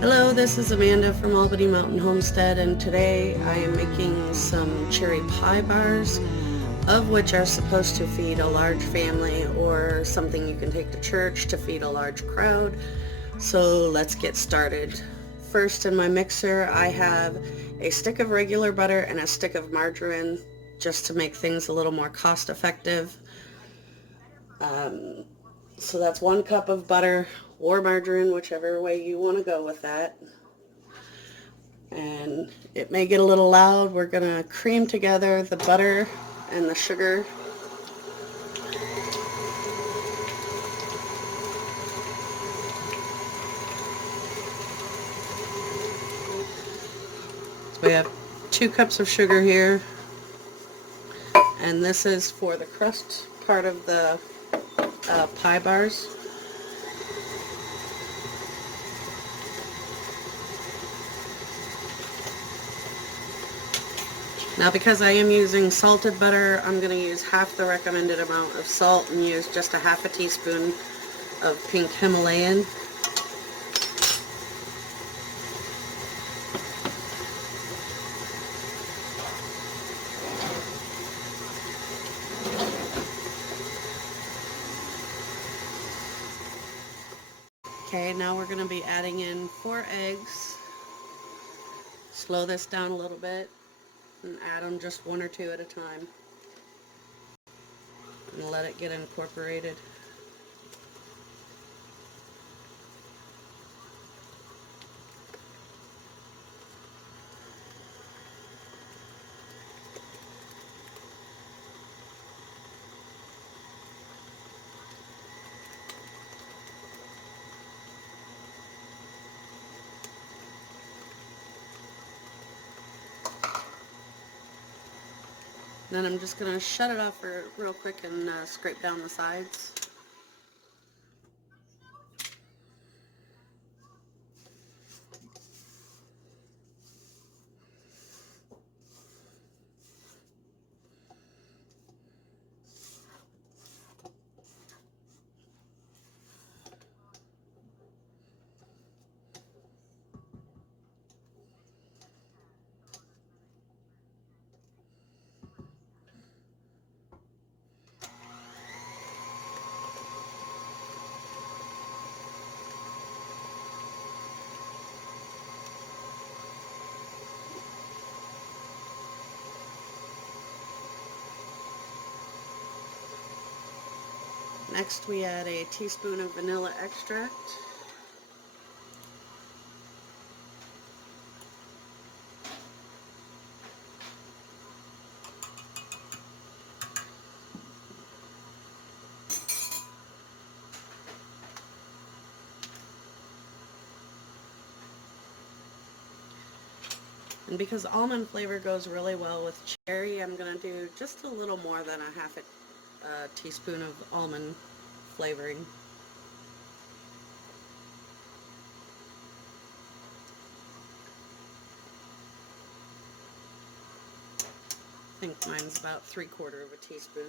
Hello, this is Amanda from Albany Mountain Homestead, and today I am making some cherry pie bars, of which are supposed to feed a large family or something you can take to church to feed a large crowd. So let's get started. First, in my mixer I have a stick of regular butter and a stick of margarine, just to make things a little more cost effective. So that's 1 cup of butter or margarine, whichever way you want to go with that. And it may get a little loud. We're going to cream together the butter and the sugar. So we have 2 cups of sugar here, and this is for the crust part of the pie bars. Now, because I am using salted butter, I'm going to use half the recommended amount of salt and use just a half a teaspoon of pink Himalayan. Okay, now we're going to be adding in 4 eggs. Slow this down a little bit and add them just 1 or 2 at a time and let it get incorporated. Then I'm just going to shut it off real quick and scrape down the sides. Next we add a teaspoon of vanilla extract. And because almond flavor goes really well with cherry, I'm going to do just a little more than a half a teaspoon of almond flavoring. I think mine's about 3/4 of a teaspoon.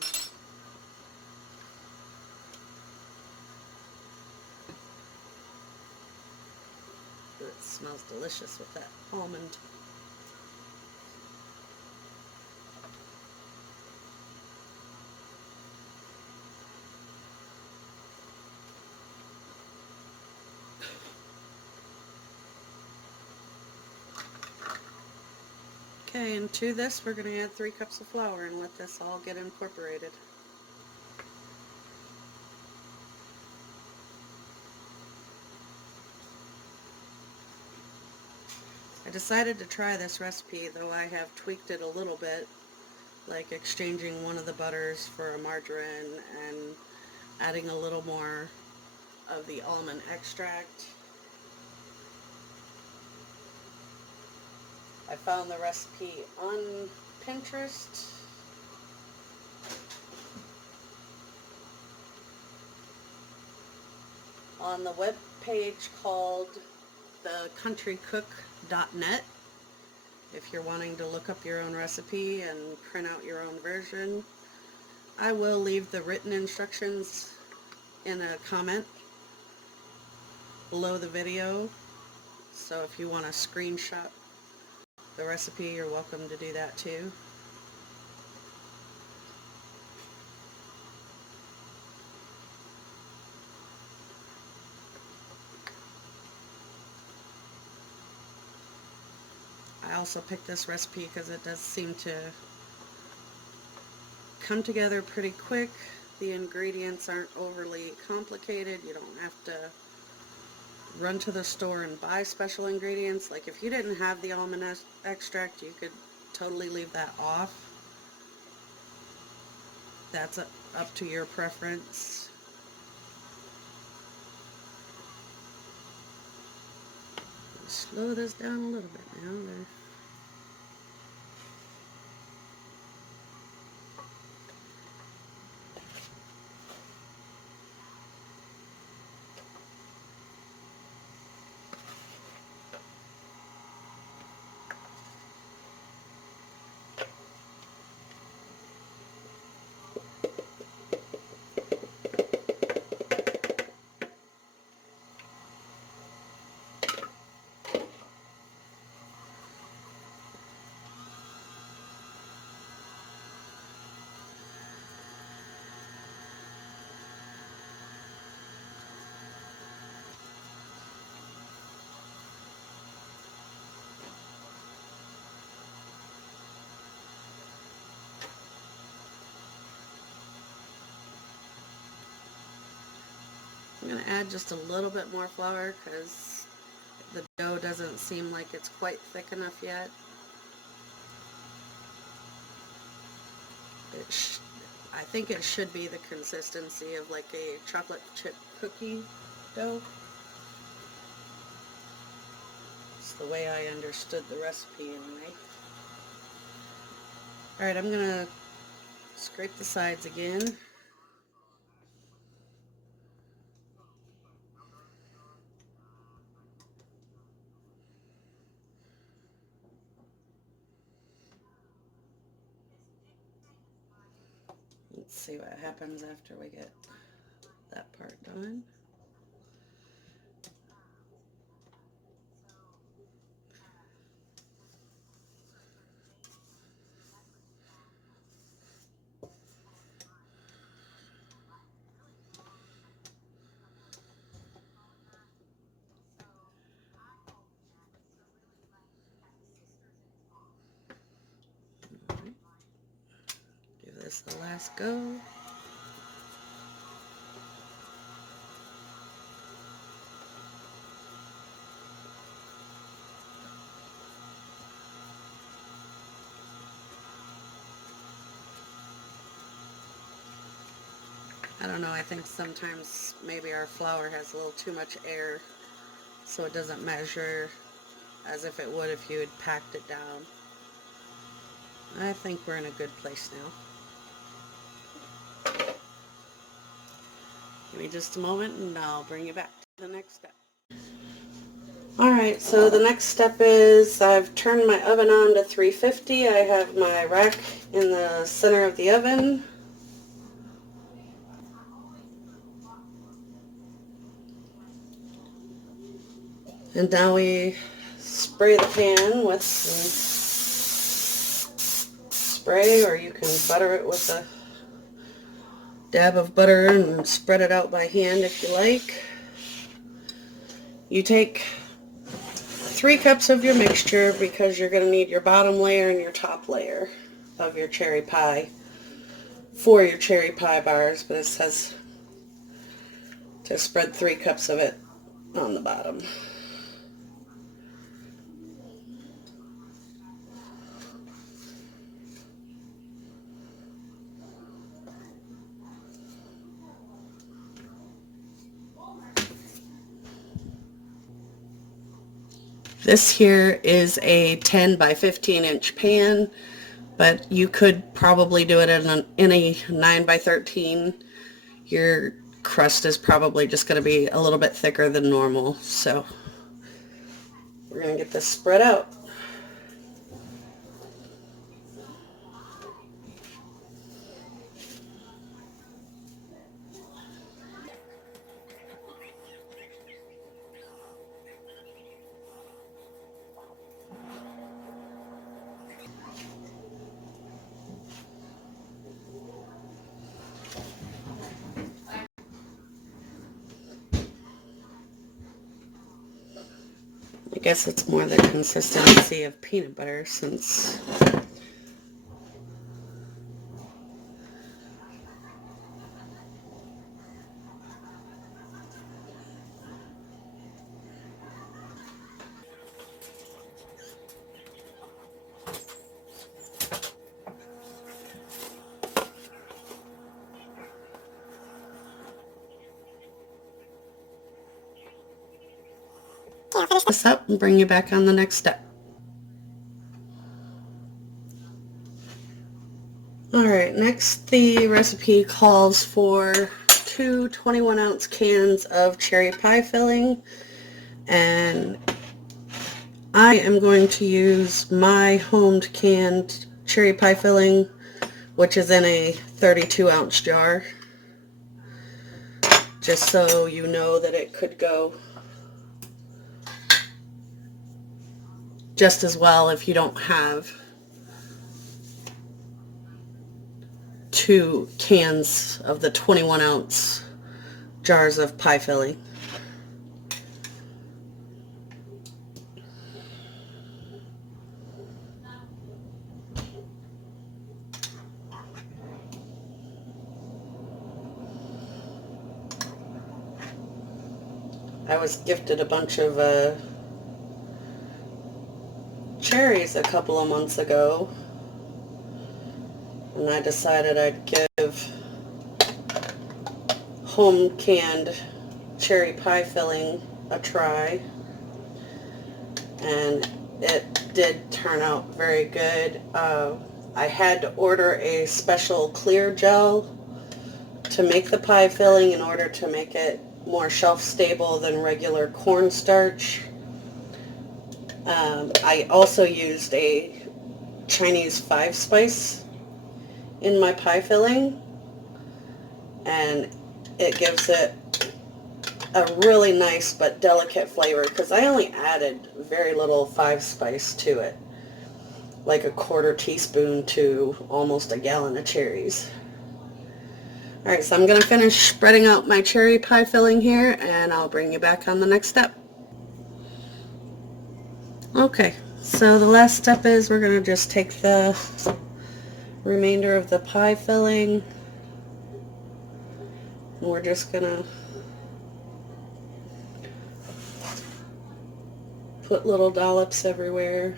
It smells delicious with that almond. Okay, and to this we're going to add 3 cups of flour and let this all get incorporated. I decided to try this recipe, though I have tweaked it a little bit, like exchanging one of the butters for a margarine and adding a little more of the almond extract. I found the recipe on Pinterest. On the web page called thecountrycook.net. If you're wanting to look up your own recipe and print out your own version, I will leave the written instructions in a comment below the video So if you want to screenshot the recipe, you're welcome to do that too. I also picked this recipe because it does seem to come together pretty quick. The ingredients aren't overly complicated. You don't have to run to the store and buy special ingredients. Like if you didn't have the almond extract, you could totally leave that off. That's up to your preference. Slow this down a little bit now. There. I'm going to add just a little bit more flour because the dough doesn't seem like it's quite thick enough yet. I think it should be the consistency of like a chocolate chip cookie dough. It's the way I understood the recipe anyway. Alright, I'm going to scrape the sides again. Let's see what happens after we get that part done. Right. Give this the last go. I don't know, I think sometimes maybe our flour has a little too much air, so it doesn't measure as if it would if you had packed it down. I think we're in a good place now. Give me just a moment and I'll bring you back to the next step. Alright, so the next step is I've turned my oven on to 350. I have my rack in the center of the oven. And now we spray the pan with some spray, or you can butter it with a dab of butter and spread it out by hand if you like. You take 3 cups of your mixture because you're going to need your bottom layer and your top layer of your cherry pie for your cherry pie bars, but it says to spread 3 cups of it on the bottom. This here is a 10 by 15 inch pan, but you could probably do it in a 9 by 13. Your crust is probably just going to be a little bit thicker than normal, so we're going to get this spread out. I guess it's more the consistency of peanut butter since this up and bring you back on the next step. Alright, next the recipe calls for 2 21-ounce cans of cherry pie filling, and I am going to use my homed canned cherry pie filling, which is in a 32-ounce jar, just so you know that it could go just as well if you don't have 2 cans of the 21-ounce jars of pie filling. I was gifted a bunch of cherries a couple of months ago, and I decided I'd give home canned cherry pie filling a try, and it did turn out very good. I had to order a special clear gel to make the pie filling in order to make it more shelf stable than regular cornstarch. I also used a Chinese 5-spice in my pie filling, and it gives it a really nice but delicate flavor because I only added very little 5-spice to it, like a 1/4 teaspoon to almost a gallon of cherries. Alright, so I'm going to finish spreading out my cherry pie filling here, and I'll bring you back on the next step. Okay, so the last step is we're going to just take the remainder of the pie filling, and we're just going to put little dollops everywhere.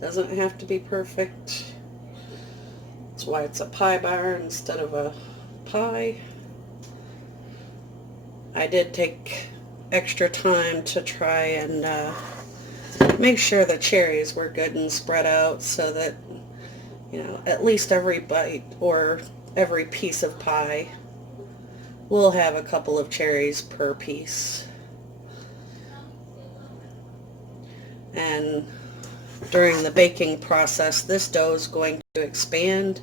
Doesn't have to be perfect. That's why it's a pie bar instead of a pie. I did take extra time to try and make sure the cherries were good and spread out so that, you know, at least every bite or every piece of pie will have a couple of cherries per piece. And during the baking process, this dough is going to expand,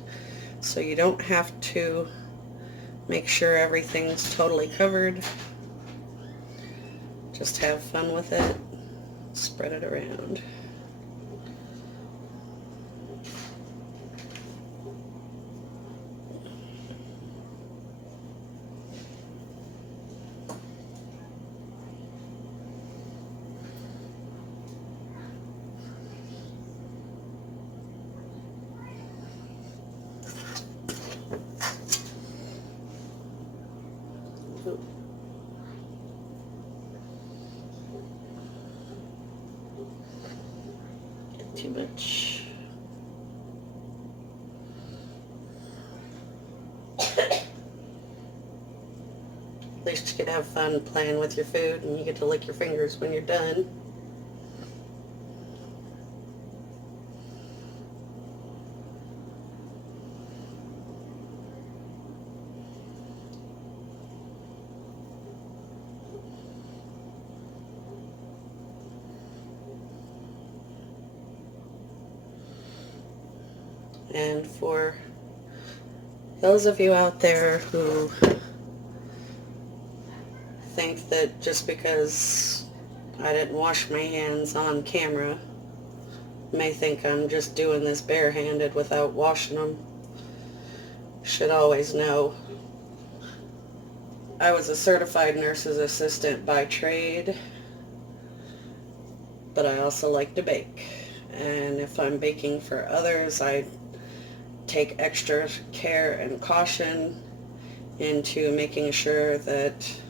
so you don't have to make sure everything's totally covered. Just have fun with it. Spread it around. Too much. At least you can have fun playing with your food, and you get to lick your fingers when you're done. And for those of you out there who think that just because I didn't wash my hands on camera, may think I'm just doing this barehanded without washing them, should always know I was a certified nurse's assistant by trade, but I also like to bake. And if I'm baking for others, I take extra care and caution into making sure that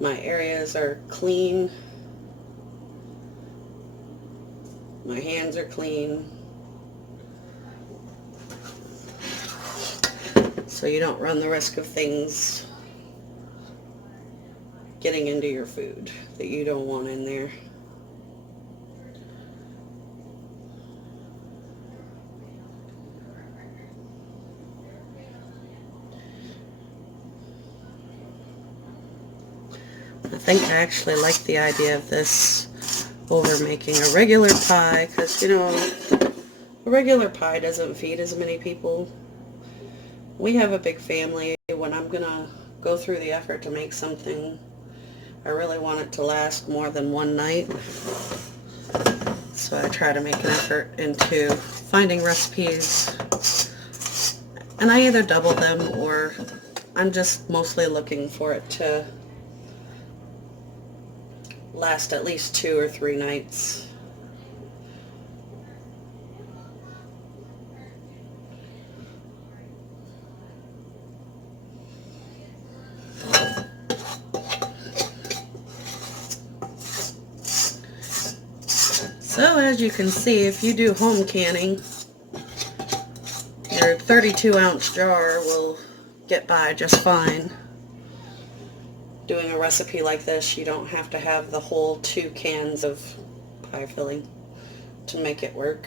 my areas are clean, my hands are clean, so you don't run the risk of things getting into your food that you don't want in there. I think I actually like the idea of this over making a regular pie, because, you know, a regular pie doesn't feed as many people. We have a big family. When I'm gonna go through the effort to make something, I really want it to last more than one night. So I try to make an effort into finding recipes, and I either double them or I'm just mostly looking for it to last at least 2 or 3 nights. So as you can see, if you do home canning, your 32-ounce jar will get by just fine. Doing a recipe like this, you don't have to have the whole 2 cans of pie filling to make it work.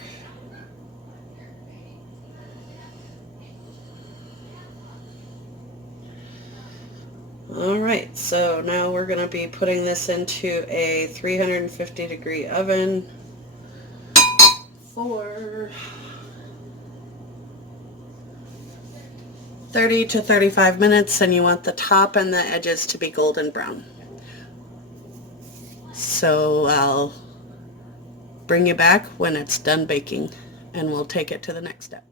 Alright, so now we're going to be putting this into a 350-degree oven for 30 to 35 minutes, and you want the top and the edges to be golden brown. So I'll bring you back when it's done baking, and we'll take it to the next step.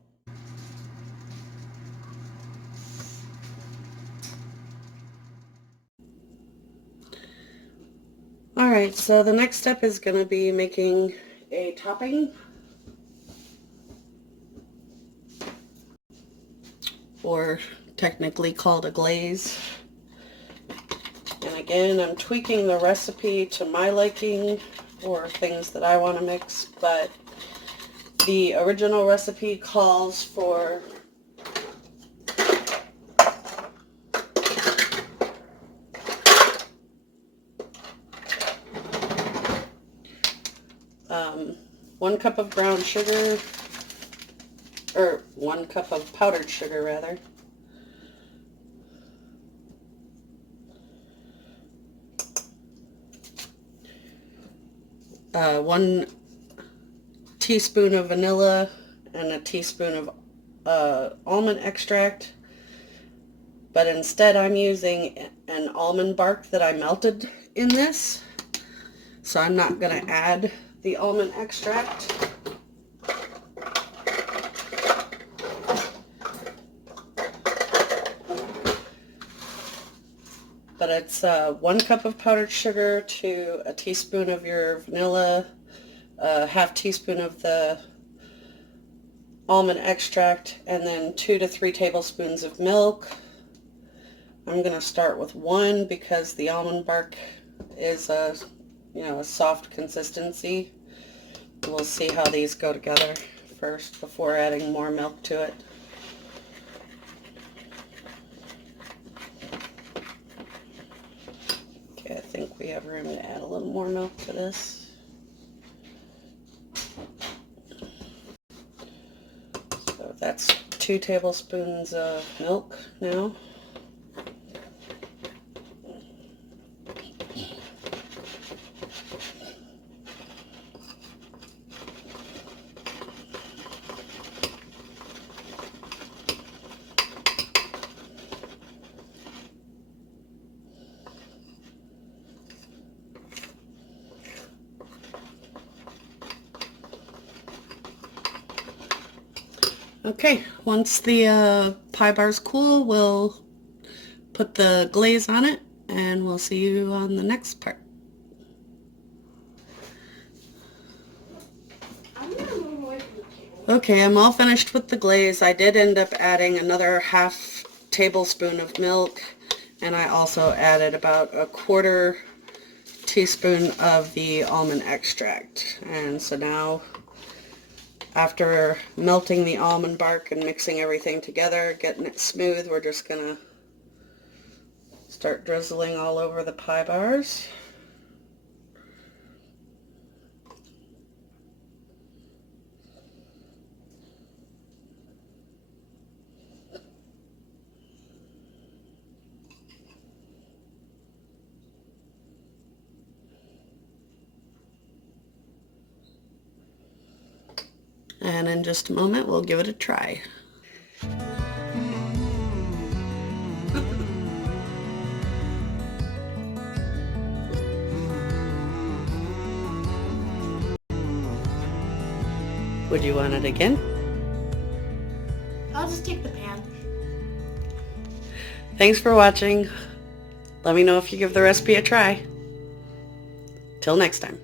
Alright, so the next step is going to be making a topping, or technically called a glaze. And again, I'm tweaking the recipe to my liking or things that I want to mix, but the original recipe calls for one cup of brown sugar, or 1 cup of powdered sugar rather, 1 teaspoon of vanilla, and a teaspoon of almond extract, but instead I'm using an almond bark that I melted in this, so I'm not going to add the almond extract. But it's 1 cup of powdered sugar to a teaspoon of your vanilla, a half teaspoon of the almond extract, and then 2 to 3 tablespoons of milk. I'm going to start with 1 because the almond bark is a soft consistency. We'll see how these go together first before adding more milk to it. Okay, I think we have room to add a little more milk to this. So that's 2 tablespoons of milk now. Okay, once the pie bar's cool, we'll put the glaze on it, and we'll see you on the next part. Okay, I'm all finished with the glaze. I did end up adding another half tablespoon of milk, and I also added about a quarter teaspoon of the almond extract. And so now, after melting the almond bark and mixing everything together, getting it smooth, we're just gonna start drizzling all over the pie bars. And in just a moment, we'll give it a try. Would you want it again? I'll just take the pan. Thanks for watching. Let me know if you give the recipe a try. Till next time.